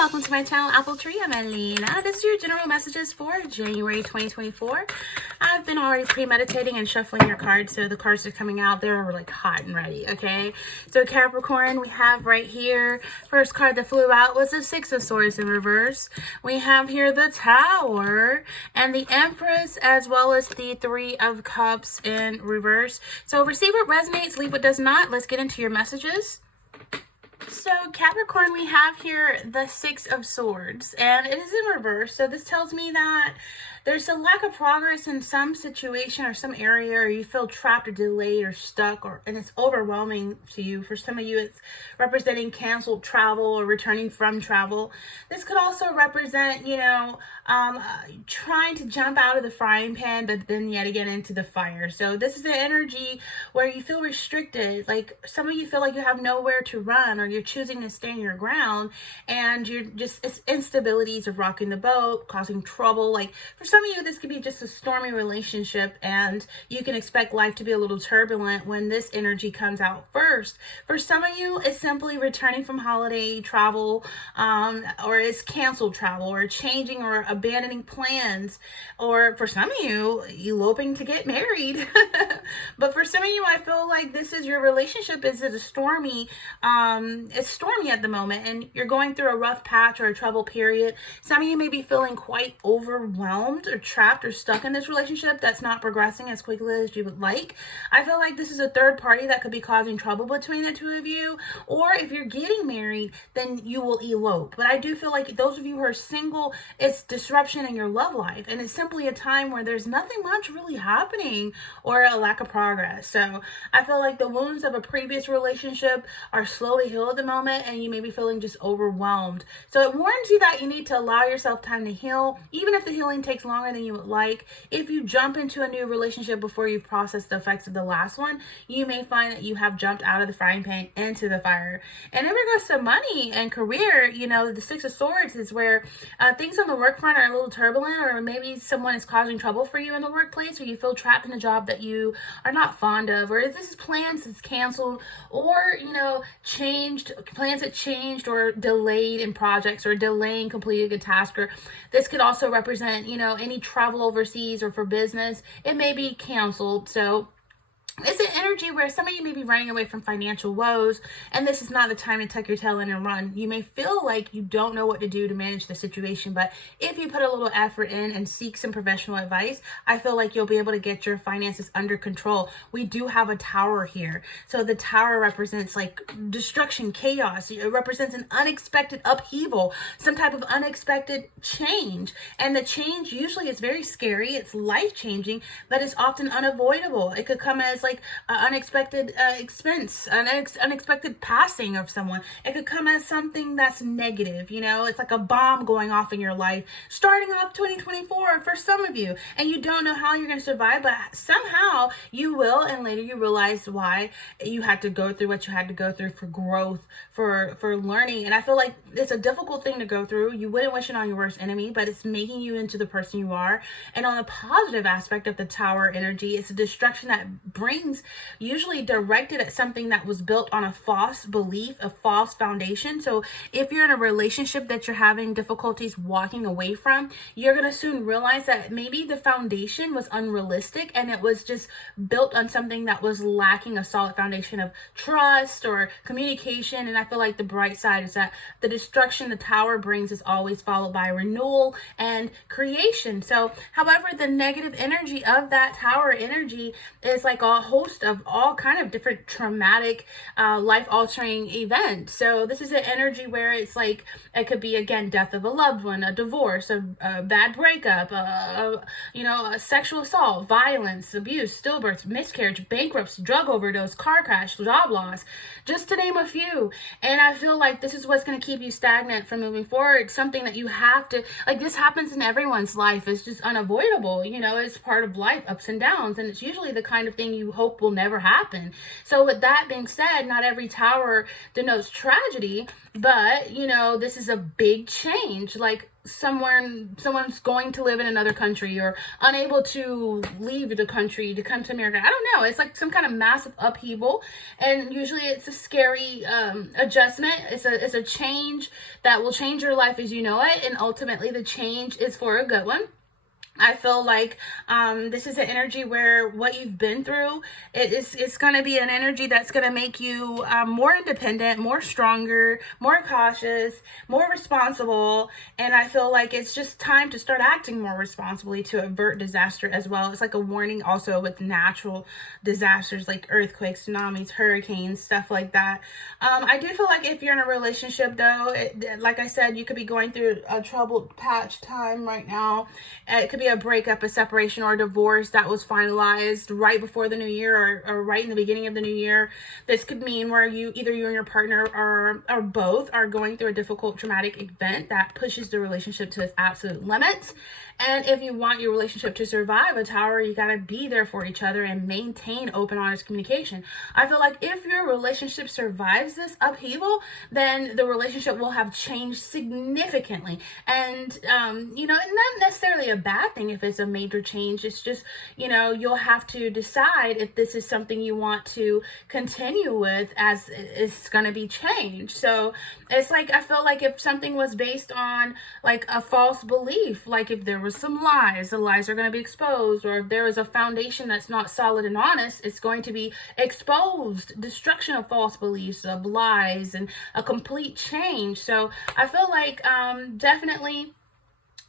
welcome to my channel, Apple Tree. I'm Alina. This is your general messages for January 2024. I've been already premeditating and shuffling your cards, so the cards are coming out. They're like hot and ready, okay? So Capricorn, we have right here, first card that flew out was the Six of Swords in reverse. We have here the Tower and the Empress, as well as the Three of Cups in reverse. So receive what resonates, leave what does not. Let's get into your messages. So Capricorn, we have here the Six of Swords, and it is in reverse. So this tells me that there's a lack of progress in some situation or some area, or you feel trapped or delayed or stuck, and it's overwhelming to you. For some of you, it's representing canceled travel or returning from travel. This could also represent, trying to jump out of the frying pan, but then yet again into the fire. So this is an energy where you feel restricted. Like some of you feel like you have nowhere to run, or you're choosing to stand your ground, and it's instabilities of rocking the boat, causing trouble. Like for some of you, this could be just a stormy relationship, and you can expect life to be a little turbulent when this energy comes out first. For some of you, it's simply returning from holiday travel, or it's canceled travel, or changing or abandoning plans, or for some of you, eloping to get married. But for some of you, I feel like this is your relationship is a stormy, it's stormy at the moment, and you're going through a rough patch or a trouble period. Some of you may be feeling quite overwhelmed or trapped or stuck in this relationship that's not progressing as quickly as you would like. I feel like this is a third party that could be causing trouble between the two of you, or if you're getting married, then you will elope. But I do feel like those of you who are single, it's disruption in your love life, and it's simply a time where there's nothing much really happening or a lack of progress. So I feel like the wounds of a previous relationship are slowly healed at the moment, and you may be feeling just overwhelmed. So it warns you that you need to allow yourself time to heal, even if the healing takes longer than you would like. If you jump into a new relationship before you've processed the effects of the last one, you may find that you have jumped out of the frying pan into the fire. And in regards to money and career, the Six of Swords is where things on the work front are a little turbulent, or maybe someone is causing trouble for you in the workplace, or you feel trapped in a job that you are not fond of, or if this is plans that's canceled, or plans that changed or delayed in projects, or delaying completing a task. Or this could also represent any travel overseas or for business. It may be canceled. So it's an energy where some of you may be running away from financial woes, and this is not the time to tuck your tail in and run. You may feel like you don't know what to do to manage the situation, but if you put a little effort in and seek some professional advice, I feel like you'll be able to get your finances under control. We do have a tower here. So the tower represents like destruction, chaos. It represents an unexpected upheaval, some type of unexpected change. And the change usually is very scary. It's life-changing, but it's often unavoidable. It could come as like unexpected expense, unexpected passing of someone. It could come as something that's negative. It's like a bomb going off in your life, starting off 2024 for some of you, and you don't know how you're going to survive, but somehow you will, and later you realize why you had to go through what you had to go through for growth, for learning. And I feel like it's a difficult thing to go through. You wouldn't wish it on your worst enemy, but it's making you into the person you are. And on the positive aspect of the Tower energy, it's a destruction that brings usually directed at something that was built on a false belief, a false foundation. So if you're in a relationship that you're having difficulties walking away from, you're going to soon realize that maybe the foundation was unrealistic, and it was just built on something that was lacking a solid foundation of trust or communication. And I feel like the bright side is that the destruction the Tower brings is always followed by renewal and creation. So however, the negative energy of that Tower energy is like a host of all kind of different traumatic, life-altering events. So this is an energy where it's like, it could be, again, death of a loved one, a divorce, a bad breakup, a sexual assault, violence, abuse, stillbirth, miscarriage, bankruptcy, drug overdose, car crash, job loss, just to name a few. And I feel like this is what's going to keep you stagnant from moving forward. Something that you have to, like, this happens in everyone's life. It's just unavoidable. It's part of life, ups and downs, and it's usually the kind of thing you you hope will never happen. So with that being said, not every tower denotes tragedy, but you know, this is a big change. Like someone's going to live in another country or unable to leave the country to come to America. I don't know. It's like some kind of massive upheaval, and usually it's a scary adjustment. It's a change that will change your life as you know it, and ultimately the change is for a good one. I feel like this is an energy where what you've been through, it's going to be an energy that's going to make you more independent, more stronger, more cautious, more responsible. And I feel like it's just time to start acting more responsibly to avert disaster as well. It's like a warning also with natural disasters like earthquakes, tsunamis, hurricanes, stuff like that. I do feel like if you're in a relationship though, like I said, you could be going through a troubled patch time right now. It could be a breakup, a separation, or a divorce that was finalized right before the new year or right in the beginning of the new year. This could mean where either you and your partner or both are going through a difficult traumatic event that pushes the relationship to its absolute limits. And if you want your relationship to survive a tower, you got to be there for each other and maintain open, honest communication. I feel like if your relationship survives this upheaval, then the relationship will have changed significantly. And, you know, not necessarily a bad thing if it's a major change. It's just, you know, you'll have to decide if this is something you want to continue with as it's going to be changed. So it's like, I feel like if something was based on like a false belief, like if there was some lies, the lies are going to be exposed, or if there is a foundation that's not solid and honest, it's going to be exposed. Destruction of false beliefs, of lies, and a complete change. So I feel like definitely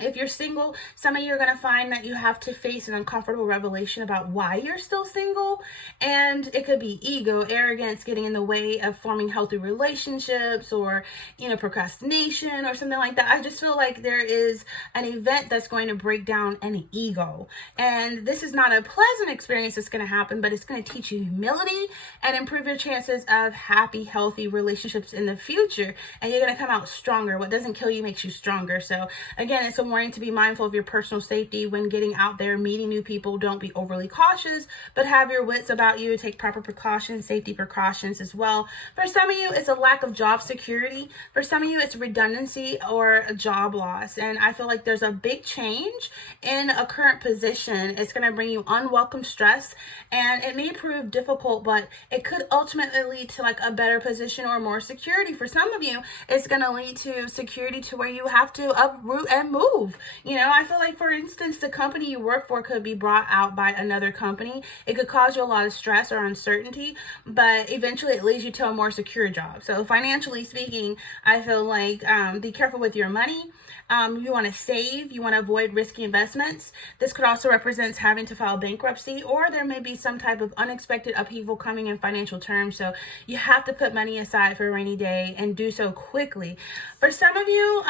if you're single, some of you are going to find that you have to face an uncomfortable revelation about why you're still single. And it could be ego, arrogance getting in the way of forming healthy relationships, or, you know, procrastination or something like that. I just feel like there is an event that's going to break down an ego. And this is not a pleasant experience that's going to happen, but it's going to teach you humility and improve your chances of happy, healthy relationships in the future. And you're going to come out stronger. What doesn't kill you makes you stronger. So again, it's a warning to be mindful of your personal safety when getting out there, meeting new people. Don't be overly cautious, but have your wits about you. Take proper precautions, safety precautions as well. For some of you, it's a lack of job security. For some of you, it's redundancy or a job loss. And I feel like there's a big change in a current position. It's going to bring you unwelcome stress, and it may prove difficult, but it could ultimately lead to like a better position or more security. For some of you, it's going to lead to security to where you have to uproot and move. You know, I feel like, for instance, the company you work for could be brought out by another company. It could cause you a lot of stress or uncertainty, but eventually it leads you to a more secure job. So financially speaking, I feel like be careful with your money. You want to save, you want to avoid risky investments. This could also represent having to file bankruptcy, or there may be some type of unexpected upheaval coming in financial terms. So you have to put money aside for a rainy day and do so quickly. For some of you,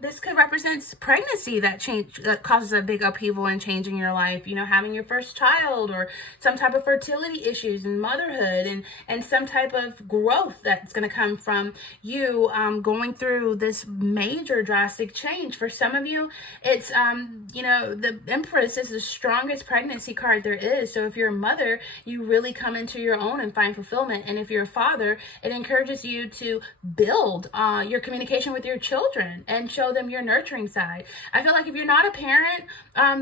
this could represent pregnancy that causes a big upheaval and change in your life. You know, having your first child, or some type of fertility issues and motherhood, and some type of growth that's going to come from you going through this major drastic change. For some of you, it's you know, the Empress is the strongest pregnancy card there is. So if you're a mother, you really come into your own and find fulfillment. And if you're a father, it encourages you to build your communication with your children and show them your nurturing side. I feel like if you're not a parent,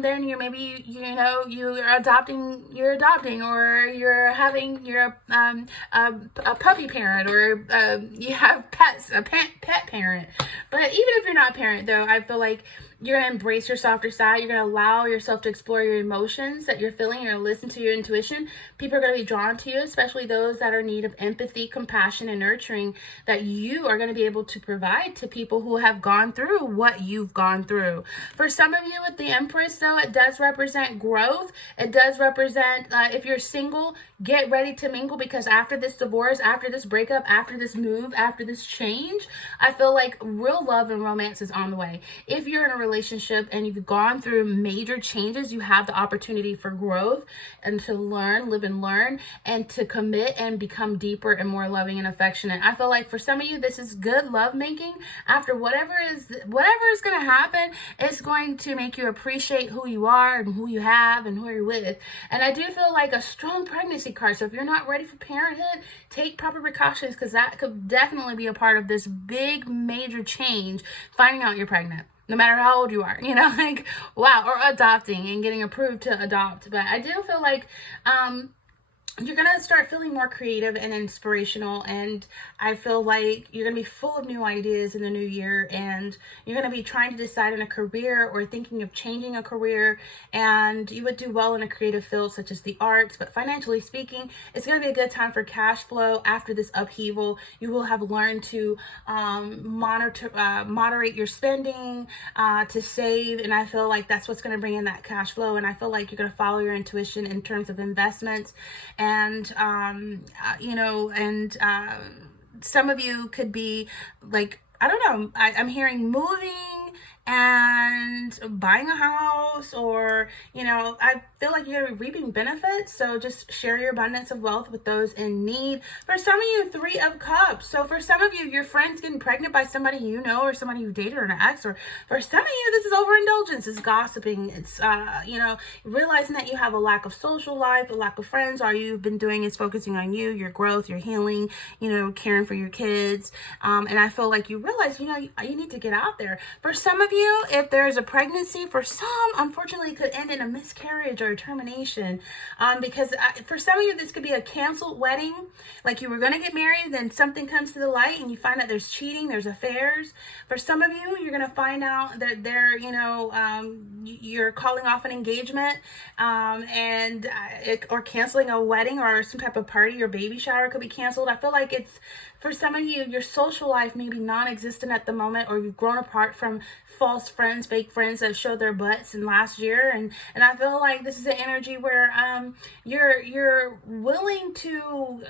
then you're maybe, you know, you're adopting, or you're a puppy parent, or you have pets, a pet parent. But even if you're not a parent though, I feel like you're going to embrace your softer side. You're going to allow yourself to explore your emotions that you're feeling. You're going to listen to your intuition. People are going to be drawn to you, especially those that are in need of empathy, compassion, and nurturing that you are going to be able to provide to people who have gone through what you've gone through. For some of you with the Empress, though, it does represent growth. It does represent, if you're single, get ready to mingle, because after this divorce, after this breakup, after this move, after this change, I feel like real love and romance is on the way. If you're in a relationship and you've gone through major changes, you have the opportunity for growth and to learn, live and learn, and to commit and become deeper and more loving and affectionate. I feel like for some of you, this is good love making. After whatever is going to happen, it's going to make you appreciate who you are and who you have and who you're with. And I do feel like a strong pregnancy card. So if you're not ready for parenthood, take proper precautions, because that could definitely be a part of this big major change, finding out you're pregnant, no matter how old you are, like, wow, or adopting and getting approved to adopt. But I do feel like you're going to start feeling more creative and inspirational, and I feel like you're going to be full of new ideas in the new year, and you're going to be trying to decide on a career or thinking of changing a career, and you would do well in a creative field such as the arts. But financially speaking, it's going to be a good time for cash flow after this upheaval. You will have learned to moderate your spending, to save, and I feel like that's what's going to bring in that cash flow. And I feel like you're going to follow your intuition in terms of investments. And, some of you could be like, I don't know, I'm hearing moving and buying a house, or, I feel like you're reaping benefits. So just share your abundance of wealth with those in need. For some of you, 3 of Cups. So for some of you, your friend's getting pregnant by somebody you know, or somebody you dated, or an ex. Or for some of you, this is overindulgence. It's gossiping. It's, realizing that you have a lack of social life, a lack of friends. All you've been doing is focusing on you, your growth, your healing, caring for your kids. And I feel like you realize, you need to get out there. For some of you, if there's a pregnancy, for some, unfortunately, it could end in a miscarriage or a termination. Because for some of you, this could be a canceled wedding. Like, you were going to get married, then something comes to the light and you find out there's cheating, there's affairs. For some of you, you're going to find out that you're calling off an engagement, or canceling a wedding, or some type of party or baby shower could be canceled. I feel like it's, for some of you, your social life may be non-existent at the moment, or you've grown apart from false friends, fake friends that showed their butts in last year. And I feel like this is an energy where you're willing to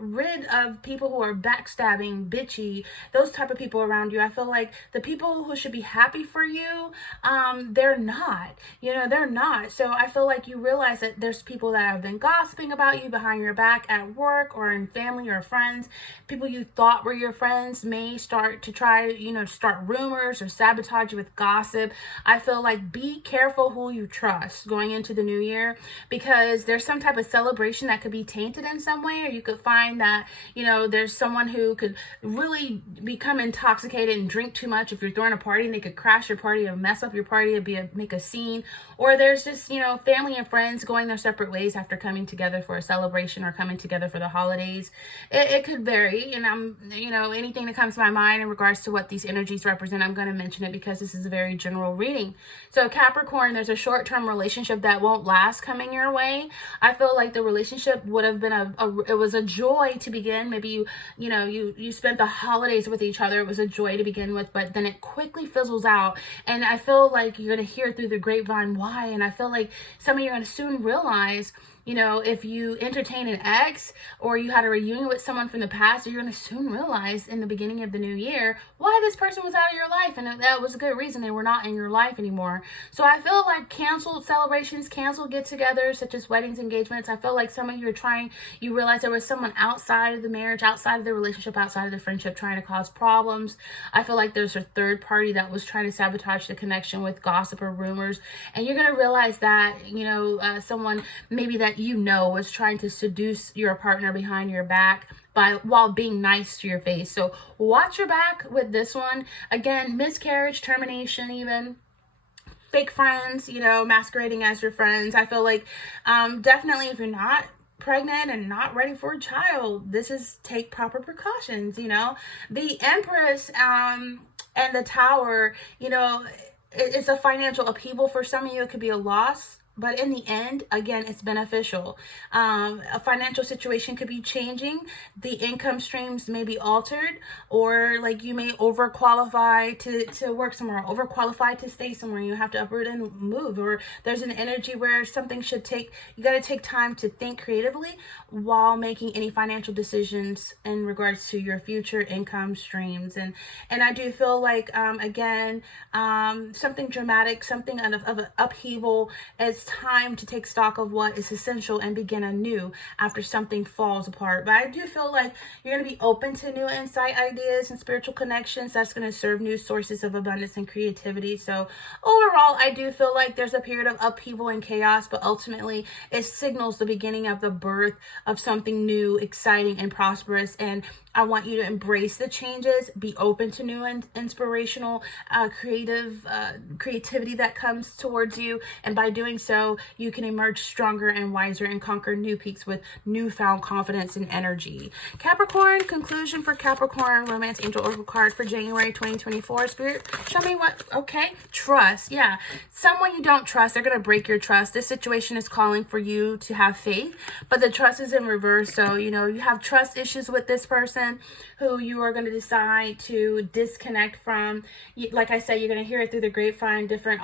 rid of people who are backstabbing, bitchy, those type of people around you. I feel like the people who should be happy for you, they're not. They're not. So I feel like you realize that there's people that have been gossiping about you behind your back at work or in family or friends. People you thought were your friends may start to try, start rumors or sabotage you with gossip. I feel like be careful who you trust going into the new year, because there's some type of celebration that could be tainted in some way, or you could find that, there's someone who could really become intoxicated and drink too much. If you're throwing a party, and they could crash your party or mess up your party or make a scene. Or there's just, family and friends going their separate ways after coming together for a celebration or coming together for the holidays. It could vary, and anything that comes to my mind in regards to what these energies represent, I'm going to mention it, because this is a very general reading. So Capricorn, there's a short-term relationship that won't last coming your way. I feel like the relationship would have been it was a joy to begin. Maybe you spent the holidays with each other. It was a joy to begin with, but then it quickly fizzles out. And I feel like you're going to hear through the grapevine why. And I feel like some of you are going to soon realize, if you entertain an ex, or you had a reunion with someone from the past, you're going to soon realize in the beginning of the new year why this person was out of your life. And that was a good reason they were not in your life anymore. So I feel like canceled celebrations, canceled get-togethers, such as weddings, engagements. I feel like some of you you realize there was someone outside of the marriage, outside of the relationship, outside of the friendship trying to cause problems. I feel like there's a third party that was trying to sabotage the connection with gossip or rumors. And you're going to realize that, someone maybe that was trying to seduce your partner behind your back while being nice to your face. So watch your back with this one. Again, miscarriage, termination, even fake friends, masquerading as your friends. I feel like definitely, if you're not pregnant and not ready for a child, take proper precautions. The Empress and the Tower, it's a financial upheaval. For some of you, it could be a loss but in the end, again, it's beneficial. A financial situation could be changing. The income streams may be altered, or like you may overqualify to work somewhere, overqualified to stay somewhere. You have to uproot and move, or there's an energy where something should take, you got to take time to think creatively while making any financial decisions in regards to your future income streams. And I do feel like, again, something dramatic, something of an upheaval. It's time to take stock of what is essential and begin anew after something falls apart. But I do feel like you're going to be open to new insight, ideas, and spiritual connections that's going to serve new sources of abundance and creativity. So overall, I do feel like there's a period of upheaval and chaos, but ultimately it signals the beginning of the birth of something new, exciting, and prosperous. And I want you to embrace the changes, be open to new and inspirational, creativity that comes towards you. And by doing so, you can emerge stronger and wiser and conquer new peaks with newfound confidence and energy. Capricorn, conclusion for Capricorn, Romance Angel Oracle card for January 2024. Spirit, show me what, okay, trust. Yeah, someone you don't trust, they're going to break your trust. This situation is calling for you to have faith, but the trust is in reverse. So, you know, you have trust issues with this person who you are going to decide to disconnect from. Like I said, you're going to hear it through the grapevine, different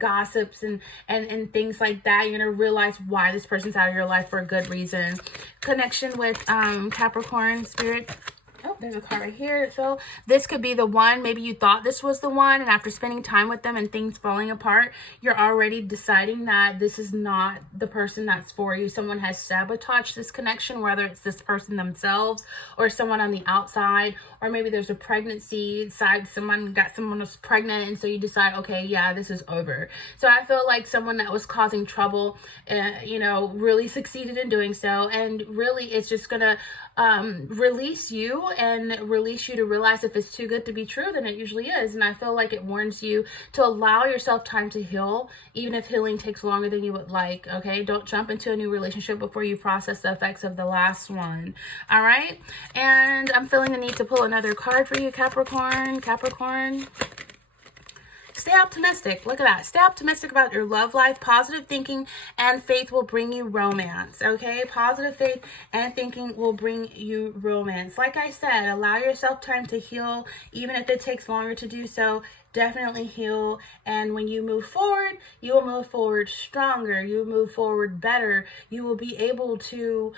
gossips and things like that. You're going to realize why this person's out of your life for a good reason. Connection with Capricorn, Spirit. Oh, there's a card right here. So this could be the one. Maybe you thought this was the one, and after spending time with them and things falling apart, you're already deciding that this is not the person that's for you. Someone has sabotaged this connection, whether it's this person themselves or someone on the outside, or maybe there's a pregnancy side. Someone was pregnant, and so you decide, okay, yeah, this is over. So I feel like someone that was causing trouble, really succeeded in doing so, and really it's just gonna release you to realize if it's too good to be true, then it usually is. And I feel like it warns you to allow yourself time to heal, even if healing takes longer than you would like. Okay, don't jump into a new relationship before you process the effects of the last one. All right, and I'm feeling the need to pull another card for you, Capricorn. Stay optimistic. Look at that. Stay optimistic about your love life. Positive thinking and faith will bring you romance. Okay? Positive faith and thinking will bring you romance. Like I said, allow yourself time to heal, even if it takes longer to do so. Definitely heal. And when you move forward, you will move forward stronger. You will move forward better. You will be able to,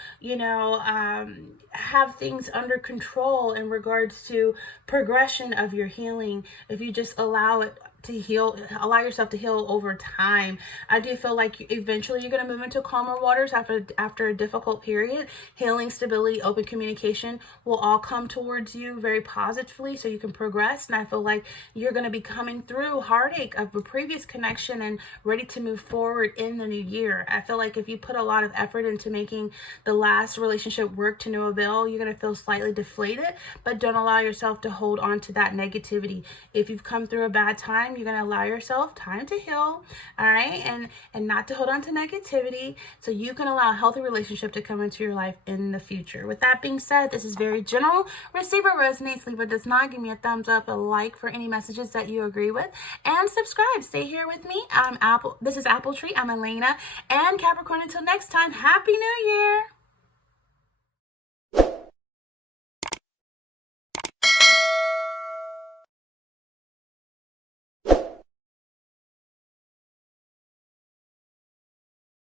have things under control in regards to progression of your healing. If you just allow it to heal, allow yourself to heal over time. I do feel like eventually you're going to move into calmer waters after a difficult period. Healing, stability, open communication will all come towards you very positively so you can progress. And I feel like you're going to be coming through heartache of a previous connection and ready to move forward in the new year. I feel like if you put a lot of effort into making the last relationship work to no avail, you're going to feel slightly deflated, but don't allow yourself to hold on to that negativity. If you've come through a bad time, you're going to allow yourself time to heal, all right, and not to hold on to negativity, so you can allow a healthy relationship to come into your life in the future. With that being said, this is very general. Receiver resonates, Libra does not. Give me a thumbs up, a like for any messages that you agree with, and subscribe. Stay here with me. This is Apple Tree. I'm Elena, and Capricorn, until next time, Happy New Year.